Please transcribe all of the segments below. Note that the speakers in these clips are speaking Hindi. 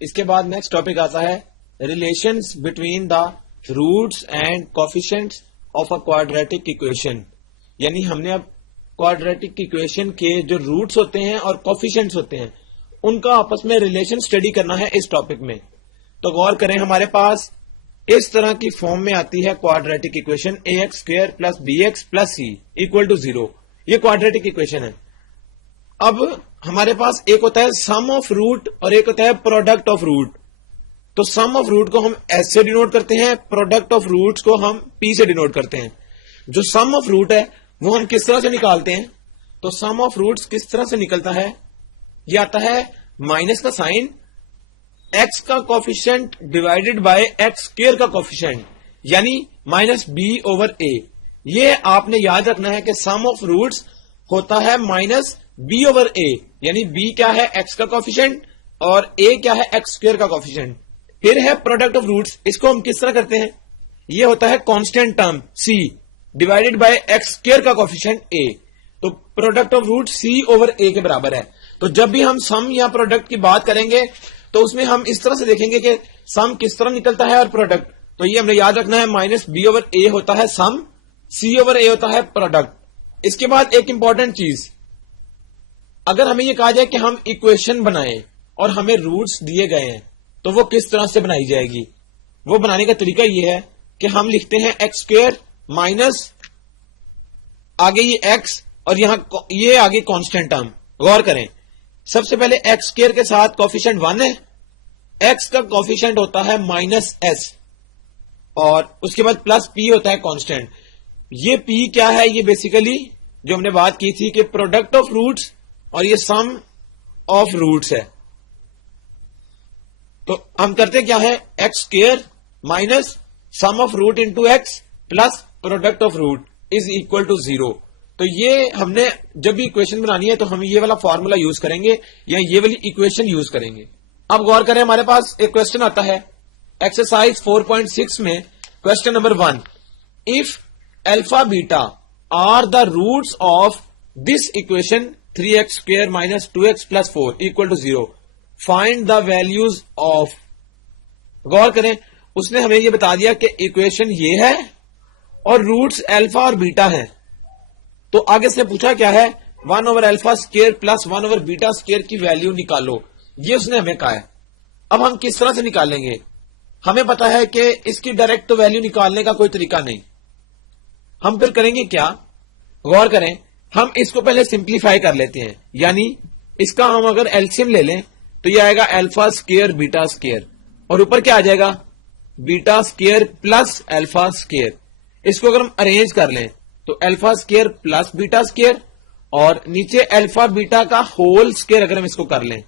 इसके बाद नेक्स्ट टॉपिक आता है relations between the roots and coefficients of a quadratic equation. यानी हमने अब क्वाड्रेटिक इक्वेशन के जो रूट्स होते हैं और कोफिशिएंट्स होते हैं उनका आपस में रिलेशन स्टडी करना है इस टॉपिक में। तो गौर करें, हमारे पास इस तरह की फॉर्म में आती है quadratic equation ax square plus bx plus c equal to 0। ये क्वाड्रेटिक इक्वेशन है। अब हमारे पास एक होता है सम ऑफ रूट और एक होता है प्रोडक्ट ऑफ रूट। तो सम ऑफ रूट को हम s से डिनोट करते हैं, प्रोडक्ट ऑफ रूट्स को हम p से डिनोट करते हैं। जो सम ऑफ रूट है वो हम किस तरह से निकालते हैं? तो सम ऑफ रूट्स किस तरह से निकलता है? ये आता है माइनस का साइन, x का coefficient divided by x square का कोफिशिएंट, यानी माइनस b ओवर a। ये आपने याद रखना है कि सम ऑफ रूट्स होता है माइनस b ओवर a, यानी b क्या है x का कोफिशिएंट और a क्या है x स्क्वायर का कोफिशिएंट। फिर है प्रोडक्ट ऑफ रूट्स, इसको हम किस तरह करते हैं? ये होता है constant term c divided by x square का कोफिशिएंट a। तो product of root c over a के बराबर है। तो जब भी हम सम या प्रोडक्ट की बात करेंगे तो उसमें हम इस तरह से देखेंगे कि सम किस तरह निकलता है और प्रोडक्ट। तो ये हमने याद रखना है, माइनस b ओवर a होता है सम, c ओवर a होता है प्रोडक्ट। इसके बाद एक इंपॉर्टेंट चीज, अगर हमें ये कहा जाए कि हम इक्वेशन बनाएं और हमें रूट्स दिए गए हैं तो वो किस तरह से बनाई जाएगी? वो बनाने का तरीका ये है कि हम लिखते हैं एक्स स्क्वायर माइनस आगे ये x और यहां ये आगे कांस्टेंट टर्म। गौर करें, सबसे पहले एक्स स्क्वायर के साथ कोफिशिएंट 1 है, x का कोफिशिएंट होता है माइनस s और उसके बाद प्लस p होता है कांस्टेंट। ये p क्या है? ये बेसिकली जो हमने बात की थी कि प्रोडक्ट ऑफ रूट्स और ये सम ऑफ रूट्स है। तो हम करते क्या है, x square minus sum of root into x plus product of root is equal to 0। तो ये हमने जब भी इक्वेशन बनानी है तो हम ये वाला फॉर्मूला यूज करेंगे या ये वाली इक्वेशन यूज करेंगे। अब गौर करें, हमारे पास एक क्वेश्चन आता है एक्सरसाइज 4.6 में, question number 1, if alpha beta are the roots of this equation 3x square minus 2x plus 4 equal to 0, find the values of. गौर करें, उसने हमें ये बता दिया कि इक्वेशन ये है और रूट्स अल्फा और बीटा हैं। तो आगे से पूछा क्या है, 1 over alpha square plus 1 over beta square की वैल्यू निकालो, ये उसने हमें कहा है। अब हम किस तरह से निकालेंगे? हमें पता है कि इसकी डायरेक्ट तो वैल्यू निकालने का कोई तरीका नहीं। हम फिर करेंगे क्या? गौर करें, हम इसको पहले सिंप्लीफाई कर लेते हैं, यानी इसका हम अगर एलसीएम ले लें तो ये आएगा अल्फा स्क्वायर बीटा स्क्वायर और ऊपर क्या आ जाएगा, beta square plus alpha square. इसको अगर हम अरेंज कर लें तो alpha square plus beta square और नीचे अल्फा बीटा का होल स्क्वायर अगर हम इसको कर लें।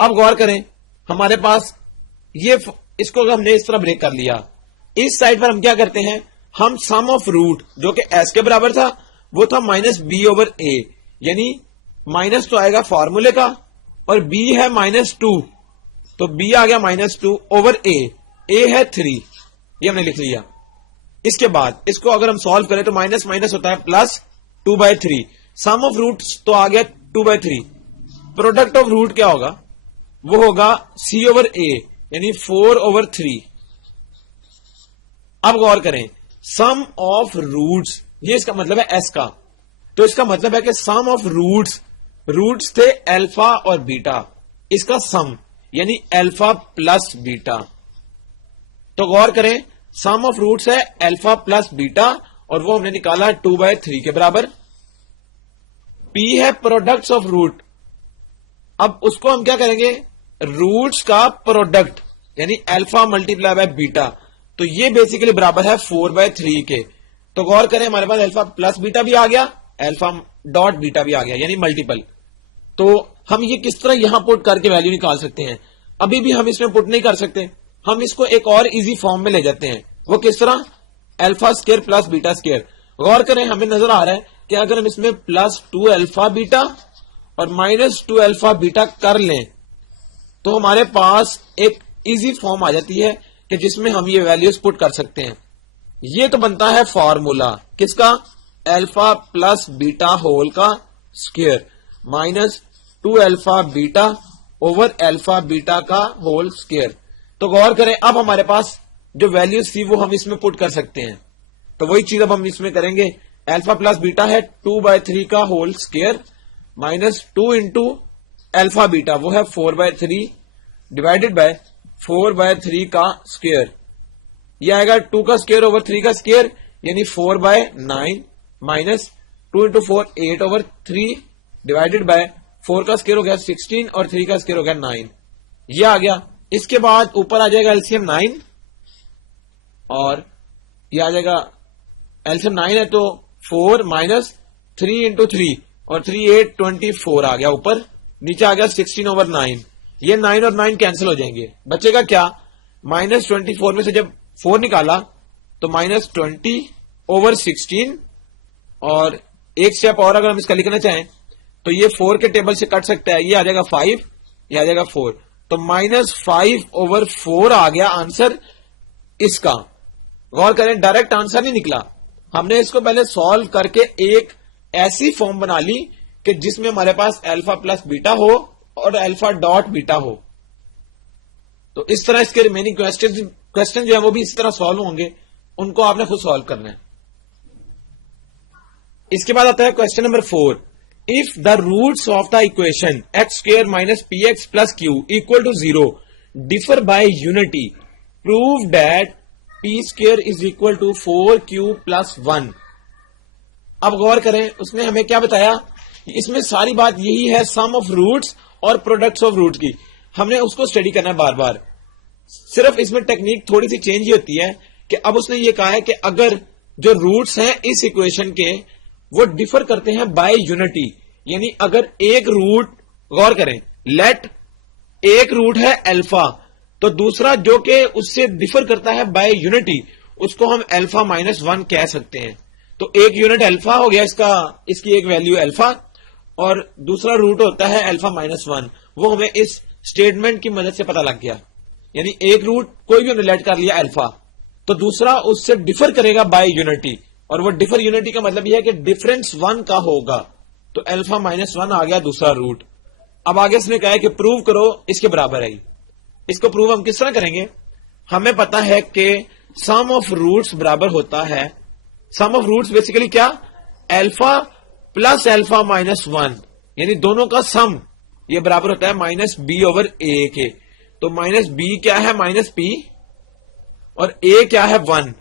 अब गौर करें, हमारे पास ये इसको अगर हमने इस तरह ब्रेक कर लिया, इस साइड पर हम क्या करते हैं, हम सम ऑफ रूट जो कि s के बराबर था वो था माइनस b ओवर a, यानी माइनस तो आएगा फॉर्मूले का और b है -2, तो b आ गया -2 ओवर a है 3, ये हमने लिख लिया। इसके बाद इसको अगर हम सॉल्व करें तो माइनस माइनस होता है प्लस 2/3, सम ऑफ रूट तो आ गया 2/3, प्रोडक्ट ऑफ रूट क्या होगा, वो होगा c ओवर a यानी 4 ओवर 3। अब गौर करें, सम ऑफ रूट्स, ये इसका मतलब है s का, तो इसका मतलब है कि सम ऑफ रूट्स थे अल्फा और बीटा, इसका सम यानी अल्फा प्लस बीटा। तो गौर करें, सम ऑफ रूट्स है अल्फा प्लस बीटा और वो हमने निकाला 2/3 के बराबर। p है प्रोडक्ट्स ऑफ रूट, अब उसको हम क्या करेंगे, रूट्स का प्रोडक्ट यानी अल्फा मल्टीप्लाई बाय बीटा, तो ये बेसिकली बराबर है 4/3 के। तो गौर करें, हमारे पास अल्फा प्लस बीटा भी आ गया, अल्फा डॉट बीटा भी आ गया यानी मल्टीपल। तो हम ये किस तरह यहां पुट करके वैल्यू निकाल सकते हैं? अभी भी हम इसमें पुट नहीं कर सकते, हम इसको एक और इजी फॉर्म में ले जाते हैं। वो किस तरह, alpha square plus beta square. गौर करें, हमें नजर आ रहा है कि अगर हम इसमें +2 अल्फा बीटा और -2 अल्फा बीटा कर लें तो हमारे पास एक इजी फॉर्म आ जाती है कि जिसमें हम ये वैल्यूज पुट कर सकते हैं। ये तो बनता है फॉर्मूला किसका, अल्फा प्लस बीटा होल का square -2 alpha beta over alpha beta का होल स्क्वायर। तो गौर करें, अब हमारे पास जो वैल्यूज थी वो हम इसमें पुट कर सकते हैं। तो वही चीज अब हम इसमें करेंगे। अल्फा प्लस बीटा है 2/3 का whole square minus 2 into alpha beta वो है 4/3 डिवाइडेड बाय 4/3 का स्क्वायर। यह आएगा 2 का स्क्वायर ओवर 3 का स्क्वायर यानी 4/9 माइनस 2 इंटू 4 8/3 डिवाइडेड बाय 4 का स्क्वायर हो गया 16 और 3 का स्क्वायर हो गया 9। यह आ गया। इसके बाद ऊपर आ जाएगा एलसीएम 9 और यह आ जाएगा एलसीएम 9 है तो 4 माइनस 3 इंटू 3 और 3 8 24 आ गया ऊपर। नीचे आ गया 16/9। ये 9 और 9 कैंसिल हो जाएंगे। बचेगा क्या? माइनस 24 में से जब 4 निकाला तो माइनस 20/16 और एक स्टेप और अगर हम इसका लिखना चाहें तो ये 4 के टेबल से कट सकता है। ये आ जाएगा 5, ये आ जाएगा 4 तो -5/4 आ गया आंसर इसका। गौर करें, डायरेक्ट आंसर नहीं निकला। हमने इसको पहले सॉल्व करके एक ऐसी फॉर्म बना ली कि जिसमें हमारे पास अल्फा प्लस बीटा हो और अल्फा डॉट बीटा हो। तो इस तरह इसके रिमेनिंग क्वेश्चन जो है वो भी इस तरह सॉल्व होंगे, उनको आपने खुद सॉल्व करना है। इसके बाद आता है question number 4। If the roots of the equation x square minus p x plus q equal to 0 differ by unity prove that p square is equal to 4q plus 1। अब गौर करें, उसने हमें क्या बताया? इसमें सारी बात यही है सम ऑफ रूट्स और प्रोडक्ट्स ऑफ रूट की। हमने उसको स्टडी करना है बार बार। सिर्फ इसमें टेक्निक थोड़ी सी चेंज ही होती है कि अब उसने ये कहा है कि अगर जो रूट्स हैं इस इक्वेशन के वो डिफर करते हैं बाय यूनिटी, यानी अगर एक रूट, गौर करें, लेट एक रूट है अल्फा तो दूसरा जो कि उससे डिफर करता है बाय यूनिटी उसको हम अल्फा -1 कह सकते हैं। तो एक यूनिट अल्फा हो गया इसकी एक वैल्यू अल्फा और दूसरा रूट होता है अल्फा -1। वो हमें इस स्टेटमेंट की मदद से पता लग गया। यानी एक रूट कोई भी हमने लेट कर लिया अल्फा तो दूसरा उससे डिफर करेगा बाय यूनिटी, और वो डिफर यूनिटी का मतलब यह है कि डिफरेंस 1 का होगा। तो अल्फा -1 आ गया दूसरा रूट। अब आगे इसने कहा है कि प्रूव करो इसके बराबर है। इसको प्रूव हम किस तरह करेंगे? हमें पता है कि सम ऑफ रूट्स बराबर होता है, सम ऑफ रूट्स बेसिकली क्या? अल्फा प्लस अल्फा -1, यानी दोनों का सम ये बराबर होता है -b/a के। तो -b क्या है? -p और a क्या है? 1।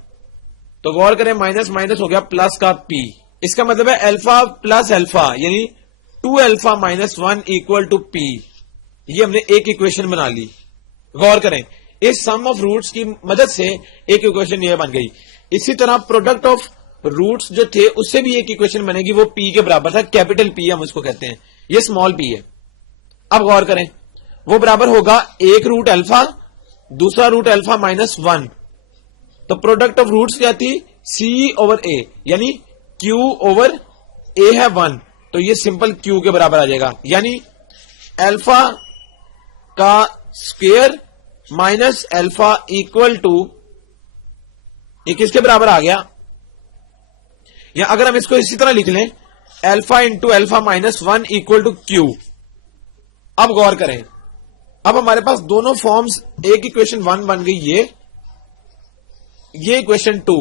तो गौर करें, माइनस माइनस हो गया प्लस का p। इसका मतलब है अल्फा प्लस अल्फा यानी 2α -1 इक्वल टू p। ये हमने एक इक्वेशन बना ली। गौर करें, इस सम ऑफ रूट्स की मदद से एक इक्वेशन ये बन गई। इसी तरह प्रोडक्ट ऑफ रूट्स जो थे उससे भी एक इक्वेशन बनेगी, वो p के बराबर था। कैपिटल P हम उसको कहते हैं, ये स्मॉल p है। अब गौर करें, वो बराबर होगा एक रूट अल्फा दूसरा रूट अल्फा -1। तो प्रोडक्ट ऑफ रूट्स क्या थी? c/a यानी q/a है 1 तो ये सिंपल q के बराबर आ जाएगा। यानी अल्फा का square minus alpha equal to, ये किसके बराबर आ गया? या अगर हम इसको इसी तरह लिख लें, alpha into alpha -1 equal to q। अब गौर करें, अब हमारे पास दोनों फॉर्म्स, एक इक्वेशन 1 बन गई ये इक्वेशन 2।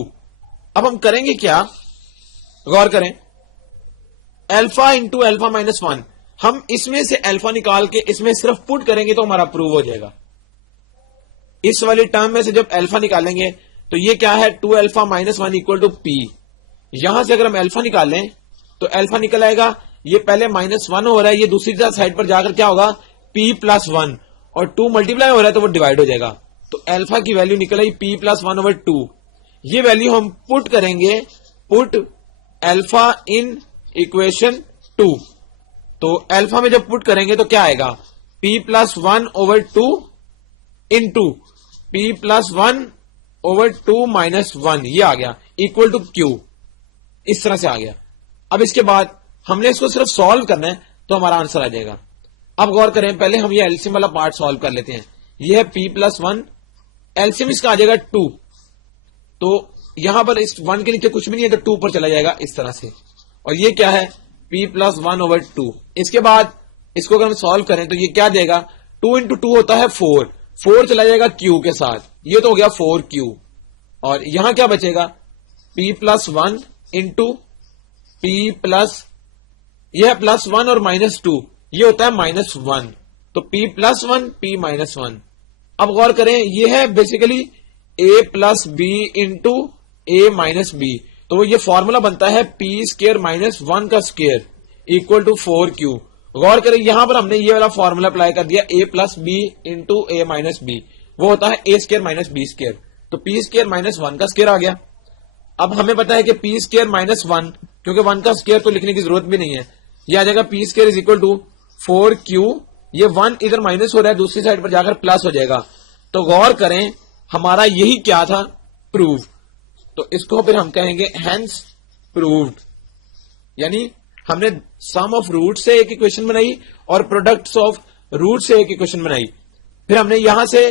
अब हम करेंगे क्या? गौर करें, अल्फा इंटू अल्फा -1, हम इसमें से अल्फा निकाल के इसमें सिर्फ पुट करेंगे तो हमारा प्रूव हो जाएगा। इस वाली टर्म में से जब अल्फा निकालेंगे तो ये क्या है? 2α -1 इक्वल टू p। यहां से अगर हम अल्फा निकालें तो अल्फा निकल आएगा, ये पहले -1 हो रहा है, ये दूसरी साइड पर जाकर क्या होगा? p + 1 और 2 मल्टीप्लाई हो रहा है तो वो डिवाइड हो जाएगा। तो अल्फा की वैल्यू निकल आई p + 1/2। ये वैल्यू हम पुट करेंगे, पुट अल्फा इन इक्वेशन 2। तो अल्फा में जब पुट करेंगे तो क्या आएगा? p + 1/2 इंटू p + 1/2 -1, ये आ गया इक्वल टू q। इस तरह से आ गया। अब इसके बाद हमने इसको सिर्फ सॉल्व करना है तो हमारा आंसर आ जाएगा। अब गौर करें, पहले हम ये एलसीएम वाला पार्ट सॉल्व कर लेते हैं। ये है p + 1, एलसीएम इसका आ जाएगा 2। तो यहां पर इस 1 के नीचे कुछ भी नहीं है तो 2 पर चला जाएगा इस तरह से। और ये क्या है? p + 1/2। इसके बाद इसको अगर हम सॉल्व करें तो ये क्या देगा? 2 इंटू 2 होता है 4, 4 चला जाएगा Q के साथ, ये तो हो गया 4Q। और यहां क्या बचेगा, P plus 1 into P plus, यह प्लस 1 और माइनस 2, ये होता है माइनस 1, तो P प्लस 1 P माइनस 1। अब गौर करें, ये है basically A plus B into A minus B, तो ये फॉर्मूला बनता है P स्केयर माइनस 1 का स्केयर इक्वल टू 4Q। गौर करें, यहां पर हमने ये वाला फॉर्मूला अप्लाई कर दिया, A plus B into A minus B, वो होता है A square minus B square, तो P स्केयर माइनस 1 का स्केयर आ गया। अब हमें पता है कि P स्केयर माइनस 1, क्योंकि 1 का स्केयर तो लिखने की जरूरत भी नहीं है, ये आ जाएगा P square is equal to 4Q, ये 1 इधर माइनस हो रहा है, दूसरी साइड पर जाकर प्लस हो जाएगा। तो गौर करें, हमारा यही क्या था, प्रूव, तो इसको फिर हम कहेंगे हेंस प्रूव्ड, यानी हमने सम ऑफ रूट से एक इक्वेशन बनाई और प्रोडक्ट्स ऑफ रूट से एक इक्वेशन बनाई, फिर हमने यहां से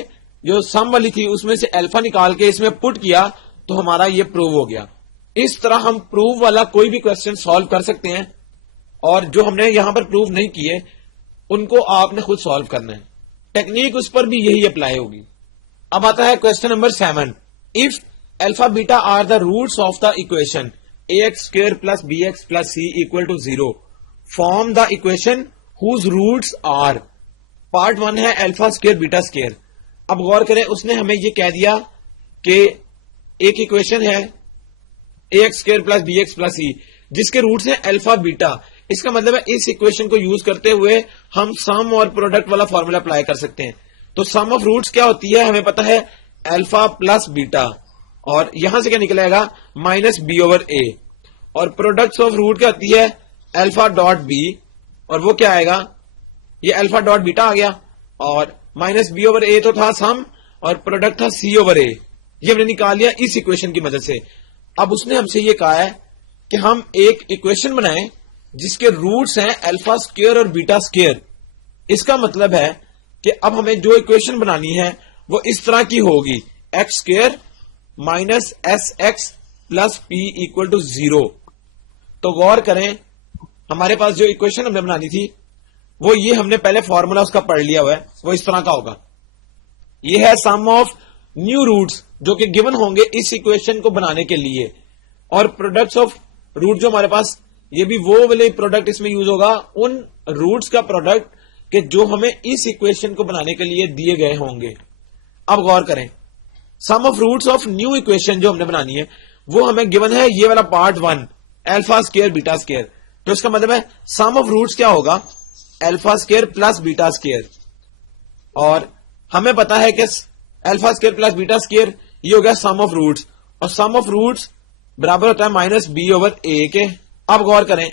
जो सम वाली थी उसमें से अल्फा निकाल के इसमें पुट किया, तो हमारा ये प्रूव हो गया। इस तरह हम प्रूव वाला कोई भी क्वेश्चन सॉल्व कर सकते हैं, और जो हमने यहां पर प्रूव नहीं किए उनको आपने खुद सॉल्व करना है, टेक्निक उस पर भी यही अप्लाई होगी। अब आता है question number 7, if alpha beta are the roots of the equation ax square plus bx plus c equal to 0, form the equation whose roots are. Part 1 है अल्फा स्क्वायर बीटा स्क्वायर। अब गौर करें, उसने हमें ये कह दिया कि एक इक्वेशन है ax square plus bx plus c जिसके रूट्स हैं अल्फा बीटा। इसका मतलब है इस इक्वेशन को यूज करते हुए हम सम और प्रोडक्ट वाला फॉर्मूला अप्लाई कर सकते हैं। तो सम ऑफ रूट्स क्या होती है, हमें पता है अल्फा प्लस बीटा, और यहां से क्या निकलेगा माइनस बी ओवर ए, और प्रोडक्ट्स ऑफ रूट क्या होती है अल्फा डॉट बी, और वो क्या आएगा, ये अल्फा डॉट बीटा आ गया, और माइनस बी ओवर ए तो था सम, और प्रोडक्ट था सी ओवर ए, ये हमने निकाल लिया इस इक्वेशन की मदद से। अब उसने हमसे ये कहा है कि हम एक इक्वेशन बनाएं जिसके रूट्स हैं अल्फा स्क्वायर और बीटा स्क्वायर। इसका मतलब है कि अब हमें जो इक्वेशन बनानी है वो इस तरह की होगी, x square minus s x plus p equal to 0। तो गौर करें, हमारे पास जो इक्वेशन हमने बनानी थी वो ये, हमने पहले फॉर्मूला उसका पढ़ लिया हुआ है, वो इस तरह का होगा। ये है सम ऑफ न्यू रूट्स जो कि गिवन होंगे इस इक्वेशन को बनाने के लिए, और प्रोडक्ट्स ऑफ रूट जो हमारे पास, ये भी वो वाले प्रोडक्ट इसमें यूज होगा, उन रूट्स का प्रोडक्ट कि जो हमें इस इक्वेशन को बनाने के लिए दिए गए होंगे। अब गौर करें, sum of roots of new equation जो हमने बनानी है वो हमें गिवन है ये वाला part 1 alpha square beta square. तो इसका मतलब है सम ऑफ रूट्स क्या होगा, alpha square plus beta square, और हमें पता है कि alpha square plus beta square ये हो गया सम ऑफ रूट्स, और सम ऑफ रूट्स बराबर होता है माइनस बी ओवर ए के। अब गौर करें,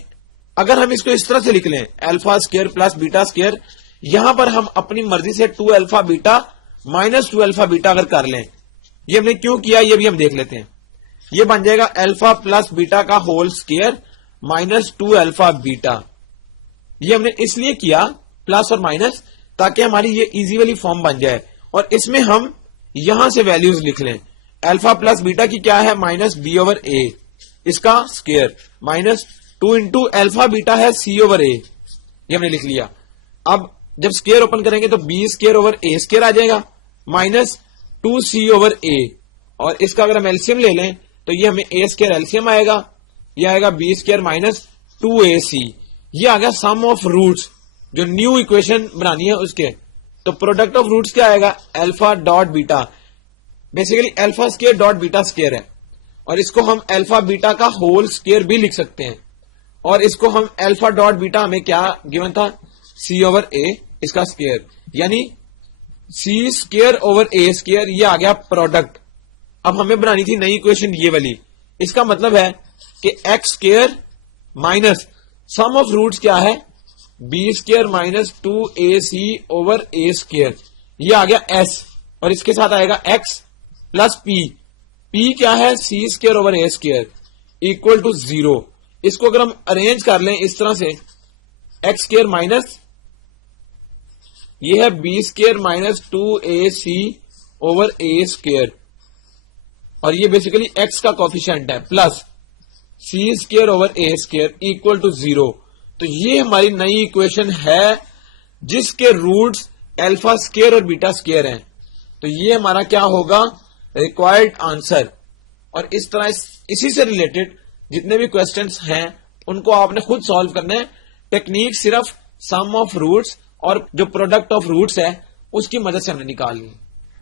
अगर हम इसको इस तरह से लिख लें alpha square plus beta square, यहां पर हम अपनी मर्जी से 2 alpha beta minus 2 alpha beta अगर कर लें, ये हमने क्यों किया ये भी हम देख लेते हैं। ये बन जाएगा अल्फा प्लस बीटा का whole square minus 2 alpha beta. ये हमने इसलिए किया प्लस और माइनस, ताकि हमारी ये इजी वाली फॉर्म बन जाए, और इसमें हम यहां से वैल्यूज लिख लें। अल्फा प्लस बीटा की क्या है, माइनस बी ओवर ए, इसका square minus 2 into alpha beta है सी ओवर ए, ये हमने लिख लिया। अब जब स्क्वायर ओपन करेंगे तो B square over A square आ जाएगा माइनस 2c ओवर ए, और इसका अगर हम एलसीएम ले लें तो ये हमें ए स्क्वायर एलसीएम आएगा, ये आएगा बी स्क्वायर माइनस 2ac। ये आ गया सम ऑफ रूट्स जो न्यू इक्वेशन बनानी है उसके। तो प्रोडक्ट ऑफ रूट्स क्या आएगा, alpha dot beta, basically alpha square dot beta square है, और इसको हम अल्फा बीटा का होल स्क्वायर भी लिख सकते हैं, और इसको हम अल्फा डॉट बीटा हमें क्या गिवन था, सी ओवर ए इसका स्क्वायर, यानी सी स्क्वायर ओवर ए स्क्वायर, ये आ गया प्रोडक्ट। अब हमें बनानी थी नई इक्वेशन ये वाली, इसका मतलब है कि X square minus sum of roots क्या है, B square minus 2ac over A square, ये आ गया एस, और इसके साथ आएगा एक्स प्लस पी, पी क्या है C square over A square equal to 0। इसको अगर हम अरेंज कर लें इस तरह से, एक्स स्क्वायर माइनस ये है B square minus 2ac over A square, और ये बेसिकली एक्स का कॉफिशिएंट है, plus C square over A square equal to 0। तो ये हमारी नई इक्वेशन है जिसके रूट्स अल्फा स्क्वायर और बीटा स्क्वायर हैं। तो ये हमारा क्या होगा, रिक्वायर्ड आंसर। और इस तरह इसी से रिलेटेड जितने भी क्वेश्चंस हैं उनको आपने खुद सॉल्व करने हैं। टेक्निक सिर्फ सम ऑफ रूट्स और जो प्रोडक्ट ऑफ रूट्स है उसकी मदद से हमने निकालनी है।